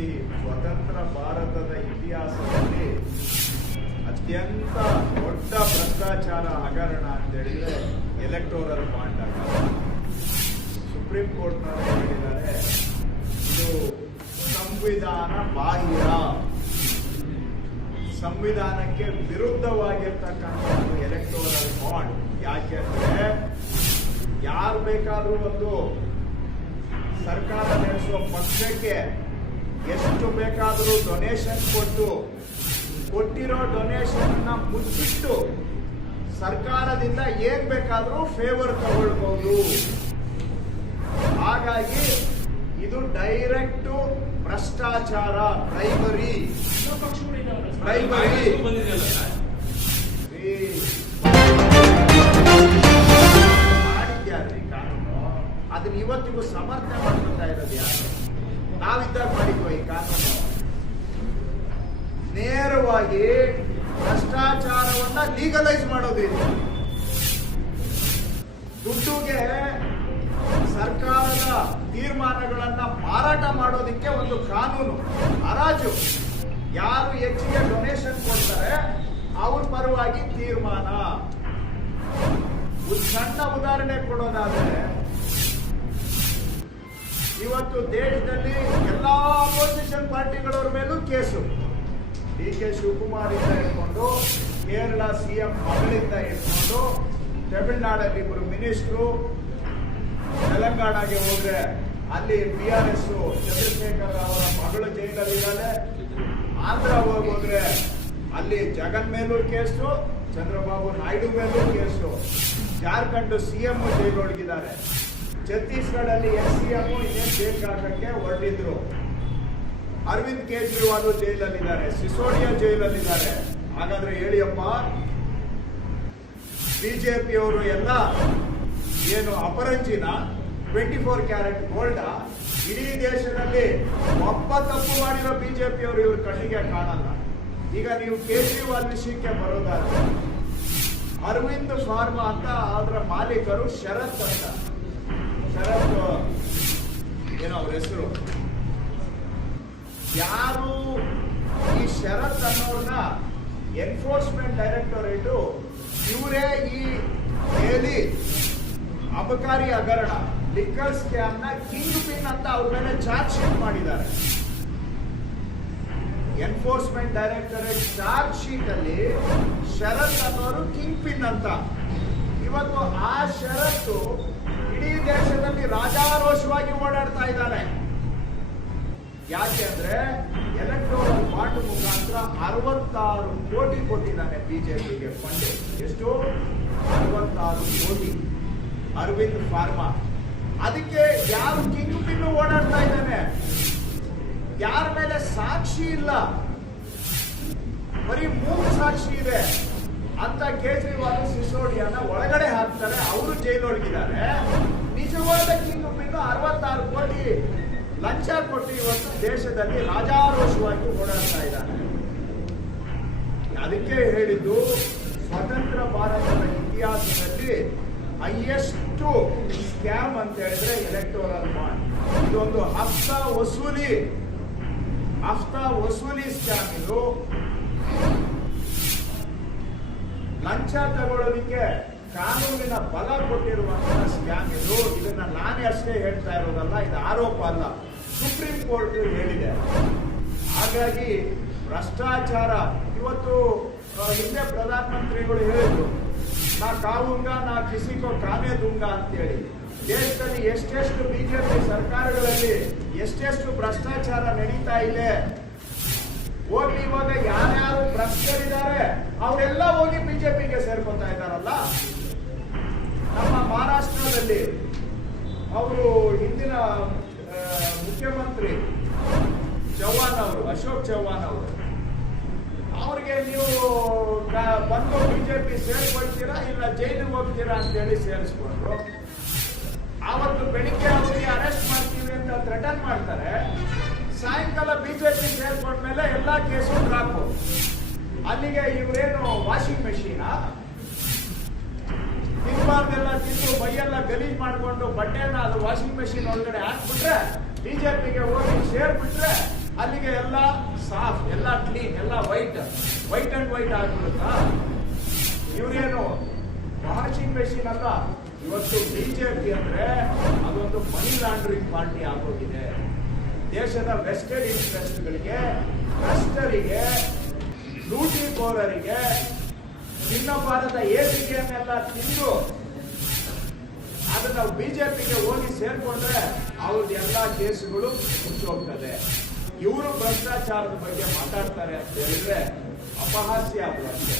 ರೀತಿ ಸ್ವತಂತ್ರ ಭಾರತದ ಇತಿಹಾಸದಲ್ಲಿ ಅತ್ಯಂತ ದೊಡ್ಡ ಭ್ರಷ್ಟಾಚಾರ ಹಗರಣ ಅಂತ ಹೇಳಿದ್ರೆ ಎಲೆಕ್ಟೋರಲ್ ಬಾಂಡ್ ಸುಪ್ರೀಂ ಕೋರ್ಟ್ನವರು ಹೇಳಿದ್ದಾರೆ, ಇದು ಸಂವಿಧಾನ ಬಾಹ್ಯ ಸಂವಿಧಾನಕ್ಕೆ ವಿರುದ್ಧವಾಗಿರ್ತಕ್ಕಂಥ ಒಂದು ಎಲೆಕ್ಟೋರಲ್ ಬಾಂಡ್ ಯಾಕೆ ಅಂದರೆ ಯಾರು ಬೇಕಾದರೂ ಒಂದು ಸರ್ಕಾರ ನಡೆಸುವ ಪಕ್ಷಕ್ಕೆ ಎಷ್ಟು ಬೇಕಾದರೂ ಡೊನೇಷನ್ ಕೊಟ್ಟು, ಕೊಟ್ಟಿರೋ ಡೊನೇಷನ್ ಮುಚ್ಚಿಟ್ಟು ಸರ್ಕಾರದಿಂದ ಏನ್ ಬೇಕಾದರೂ ಫೇವರ್ ತಗೊಳ್ಬಹುದು. ಹಾಗಾಗಿ ಇದು ಡೈರೆಕ್ಟ್ ಭ್ರಷ್ಟಾಚಾರ ಪ್ರೈಮರಿ ಪ್ರೈಮರಿ ಮಾಡಿದ್ಯಾರ್ರಿ ಕಾನೂನು? ಅದನ್ನ ಇವತ್ತಿಗೂ ಸಮರ್ಥನೆ ಮಾಡ್ಕೊತಾ ಇರೋದು ಯಾರು? ನಾವಿದ್ದಾಗ ಮಾಡಿದ್ವಿ ಈ ಕಾನೂನು. ನೇರವಾಗಿ ಭ್ರಷ್ಟಾಚಾರವನ್ನ ಲೀಗಲೈಸ್ ಮಾಡೋದು ದುಡ್ಡುಗೆ ಸರ್ಕಾರದ ತೀರ್ಮಾನಗಳನ್ನ ಮಾರಾಟ ಮಾಡೋದಕ್ಕೆ ಒಂದು ಕಾನೂನು, ಹರಾಜು. ಯಾರು ಹೆಚ್ಚಿಗೆ ಡೊನೇಷನ್ ಕೊಡ್ತಾರೆ, ಅವ್ರ ಪರವಾಗಿ ತೀರ್ಮಾನ. ಒಂದು ಸಣ್ಣ ಉದಾಹರಣೆ ಕೊಡೋದಾದ್ರೆ ಇವತ್ತು ದೇಶದಲ್ಲಿ ಎಲ್ಲ ಅಪೋಸಿಷನ್ ಪಾರ್ಟಿಗಳವ್ರ ಮೇಲೂ ಕೇಸು. ಡಿ ಕೆ ಶಿವಕುಮಾರ್ ಇಂದ ಹಿಡ್ಕೊಂಡು ಕೇರಳ ಸಿಎಂ ಮಗಳಿಂದ ಹಿಡ್ಕೊಂಡು ತಮಿಳುನಾಡಲ್ಲಿ ಇಬ್ಬರು ಮಿನಿಸ್ಟ್ರು. ತೆಲಂಗಾಣಗೆ ಹೋದ್ರೆ ಅಲ್ಲಿ ಬಿ ಆರ್ ಎಸ್ ಚಂದ್ರಶೇಖರ್ ಅವರ ಮಗಳು ಜೈಲಲ್ಲಿದ್ದಾಳೆ ಆಂಧ್ರ ಹೋಗೋದ್ರೆ ಅಲ್ಲಿ ಜಗನ್ ಮೇಲೂ ಕೇಸು, ಚಂದ್ರಬಾಬು ನಾಯ್ಡು ಮೇಲೂ ಕೇಸು. ಜಾರ್ಖಂಡ್ ಸಿಎಂ ಜೈಲೊಳಗಿದ್ದಾರೆ. ಛತ್ತೀಸ್ಗಢಲ್ಲಿ ಎಸ್ ಸಿಎಂ ಇನ್ನೇನು ಜೈಲ್ಗೆ ಹಾಕಕ್ಕೆ ಹೊರಟಿದ್ರು. ಅರವಿಂದ್ ಕೇಜ್ರಿವಾಲ್ ಜೈಲಲ್ಲಿದ್ದಾರೆ, ಸಿಸೋಡಿಯಾ ಜೈಲಲ್ಲಿದ್ದಾರೆ. ಹಾಗಾದ್ರೆ ಹೇಳಿಯಪ್ಪ, ಬಿಜೆಪಿಯವರು ಎಲ್ಲ ಏನು ಅಪರಂಜಿನ, ಟ್ವೆಂಟಿ ಫೋರ್ ಕ್ಯಾರೆಟ್ ಗೋಲ್ಡ, ಇಡೀ ದೇಶದಲ್ಲಿ ಒಬ್ಬ ತಪ್ಪು ಮಾಡಿರೋ ಬಿಜೆಪಿಯವರು ಇವ್ರ ಕಣ್ಣಿಗೆ ಕಾಣಲ್ಲ. ಈಗ ನೀವು ಕೇಜ್ರಿವಾಲ್ ವಿಷಯಕ್ಕೆ ಬರೋದಾದ್ರೆ, ಅರವಿಂದ್ ಫಾರ್ಮಾ ಅಂತ ಅದರ ಮಾಲೀಕರು ಶರತ್ ಅಂತ ಶರತ್ ಏನೋ ಹೆಸರು? ಯಾರು ಈ ಶರತ್ ಅನ್ನೋರ್ನ ಎನ್ಫೋರ್ಸ್ಮೆಂಟ್ ಡೈರೆಕ್ಟೋರೇಟು ಇವರೇ ಈ ಹೇಳಿ ಅಬಕಾರಿ ಹಗರಣ ಲಿಕ್ಕರ್ನ ಕಿಂಗ್ ಪಿನ್ ಅಂತ ಅವ್ರ ಮೇಲೆ ಚಾರ್ಜ್ ಶೀಟ್ ಮಾಡಿದ್ದಾರೆ. ಎನ್ಫೋರ್ಸ್ಮೆಂಟ್ ಡೈರೆಕ್ಟರೇಟ್ ಚಾರ್ಜ್ ಶೀಟ್ ಅಲ್ಲಿ ಶರತ್ ಅನ್ನೋರು ಕಿಂಗ್ ಪಿನ್ ಅಂತ. ಇವತ್ತು ಆ ಷರತ್ತು ಇಡೀ ದೇಶದಲ್ಲಿ ರಾಜಾರೋಷವಾಗಿ ಓಡಾಡ್ತಾ ಇದ್ದಾನೆ. ಯಾಕೆ ಅಂದ್ರೆ ಎಲೆಕ್ಟ್ರೋರಲ್ ಬಾಂಡ್ ಮುಖಾಂತರ ಅರವತ್ತಾರು ಕೋಟಿ ಕೊಟ್ಟಿದ್ದಾನೆ ಬಿಜೆಪಿಗೆ ಫಂಡ್ ಎಷ್ಟು? ಅರವತ್ತಾರು ಕೋಟಿ. ಅರವಿಂದ್ ಫಾರ್ಮಾ. ಅದಕ್ಕೆ ಯಾರು ಕಿಂಗ್ ಪಿನ್ ಓಡಾಡ್ತಾ ಇದ್ದಾನೆ? ಯಾರ ಮೇಲೆ ಸಾಕ್ಷಿ ಇಲ್ಲ? ಬರೀ ಮೂರು ಸಾಕ್ಷಿ ಇದೆ. ಅಂತ ಕೇಜ್ರಿವಾಲ್ ಸಿಸೋಡಿಯನ್ನ ಒಳಗಡೆ ಹಾಕ್ತಾರೆ, ಅವರು ಜೈಲೊಳಗಿದ್ದಾರೆ. ಕೋಟಿ ಲಂಚ ಕೊಟ್ಟು ಇವತ್ತು ದೇಶದಲ್ಲಿ ರಾಜಾರೋಷವಾಗಿ ಓಡಾಡ್ತಾ ಇದ್ದಾರೆ. ಅದಕ್ಕೆ ಹೇಳಿದ್ದು ಸ್ವತಂತ್ರ ಭಾರತದ ಇತಿಹಾಸದಲ್ಲಿ ಹೈಯೆಸ್ಟ್ ಸ್ಕ್ಯಾಮ್ ಅಂತ ಹೇಳಿದ್ರೆ ಎಲೆಕ್ಟೋರಲ್ ಬಾಂಡ್ ಇದೊಂದು ಹಫ್ತಾ ವಸೂಲಿ ಹಫ್ತಾ ವಸೂಲಿ ಸ್ಕ್ಯಾಮ್ ಇದು. ಲಂಚ ತಗೊಳ್ಳೋದಿಕ್ಕೆ ಕಾನೂನಿನ ಬಲ ಕೊಟ್ಟಿರುವಂತಹ ಸ್ಕ್ಯಾಮ್ ಇದು. ಇದನ್ನ ನಾನೇ ಅಷ್ಟೇ ಹೇಳ್ತಾ ಇರೋದಲ್ಲ, ಇದು ಆರೋಪ ಅಲ್ಲ. ಸುಪ್ರೀಂ ಕೋರ್ಟ್ ಹೇಳಿದೆ. ಹಾಗಾಗಿ ಭ್ರಷ್ಟಾಚಾರ, ಇವತ್ತು ಹಿಂದೆ ಪ್ರಧಾನಮಂತ್ರಿಗಳು ಹೇಳಿದ್ರು, ನಾ ಕಾವುಂಗ, ನಾ ಕಿಸಿಕೋ ಕಾಮೇ ದುಂಗ ಅಂತೇಳಿ. ದೇಶದಲ್ಲಿ ಎಷ್ಟೆಷ್ಟು ಬಿಜೆಪಿ ಸರ್ಕಾರಗಳಲ್ಲಿ ಎಷ್ಟೆಷ್ಟು ಭ್ರಷ್ಟಾಚಾರ ನಡೀತಾ ಇದೆ. ಹೋಗಿ ಇವಾಗ ಯಾರ್ಯಾರು ಭ್ರಷ್ಟರಿದ್ದಾರೆ, ಅವರೆಲ್ಲ ಹೋಗಿ ಬಿಜೆಪಿಗೆ ಸೇರ್ಕೊತಾ ಇದ್ದಾರಲ್ಲ. ಮಹಾರಾಷ್ಟ್ರದಲ್ಲಿ ಅವರು ಹಿಂದಿನ ಮುಖ್ಯಮಂತ್ರಿ ಚೌಹಾಣ್ ಅವರು, ಅಶೋಕ್ ಚೌಹಾಣ್ ಅವರು. ಅವ್ರಿಗೆ ನೀವು ಬಂದು ಬಿಜೆಪಿ ಸೇರ್ಕೊಳ್ತೀರಾ ಇಲ್ಲ ಜೈಲಿಗೆ ಹೋಗ್ತೀರಾ ಅಂತೇಳಿ ಸೇರಿಸ್ಕೊಂಡ್ರು. ಅವತ್ತು ಬೆಳಿಗ್ಗೆ ಅವರಿಗೆ ಅರೆಸ್ಟ್ ಮಾಡ್ತೀವಿ ಅಂತ ಥ್ರೆಟನ್ ಮಾಡ್ತಾರೆ. ಸಾಯಂಕಾಲ ಬಿಜೆಪಿ ಸೇರ್ಕೊಂಡ್ಮೇಲೆ ಎಲ್ಲಾ ಕೇಸು ಡ್ರಾಪ್ ಅಲ್ಲಿಗೆ ಇವರೇನು ವಾಷಿಂಗ್ ಮೆಷಿನ? ತಿನ್ಬಾರ್ದೆಲ್ಲ ತಿಂದು ಮೈಯೆಲ್ಲ ಗಲೀಜ್ ಮಾಡ್ಕೊಂಡು ಬಟ್ಟೆನ ಅದು ವಾಷಿಂಗ್ ಮೆಷಿನ್ ಒಳಗಡೆ ಹಾಕ್ಬಿಟ್ರೆ ಬಿಜೆಪಿಗೆ ಹೋಗಿ ಸೇರ್ಬಿಟ್ರೆ ಅಲ್ಲಿಗೆ ಎಲ್ಲ ಸಾಫ್, ಎಲ್ಲ ಕ್ಲೀನ್ ಎಲ್ಲ ವೈಟ್ ವೈಟ್ ಅಂಡ್ ವೈಟ್ ಆಗ್ಬಿಡುತ್ತಾ? ಇವರೇನು ವಾಷಿಂಗ್ ಮೆಷಿನ್ ಅಲ್ಲ. ಇವತ್ತು ಬಿಜೆಪಿ ಅಂದ್ರೆ ಅದೊಂದು ಮನಿ ಲಾಂಡ್ರಿಂಗ್ ಪಾರ್ಟಿ ಆಗೋಗಿದೆ. ದೇಶದ ವೆಸ್ಟೆಡ್ ಇಂಟ್ರೆಸ್ಟ್ಗಳಿಗೆ ಭ್ರಷ್ಟರಿಗೆ, ಲೂಟಿಕೋರರಿಗೆ ಚಿನ್ನಪಾರದ ಏರಿಕೆಯನ್ನೆಲ್ಲ ತಿಂದು ಅದನ್ನ ಬಿಜೆಪಿಗೆ ಹೋಗಿ ಸೇರ್ಕೊಂಡ್ರೆ ಅವ್ರದ್ದು ಎಲ್ಲಾ ಕೇಸುಗಳು ಮುಚ್ಚೋಗ್ತದೆ. ಇವರು ಭ್ರಷ್ಟಾಚಾರದ ಬಗ್ಗೆ ಮಾತಾಡ್ತಾರೆ ಅಂತ ಹೇಳಿದ್ರೆ ಅಪಹಾಸ್ಯ ಆಗುತ್ತೆ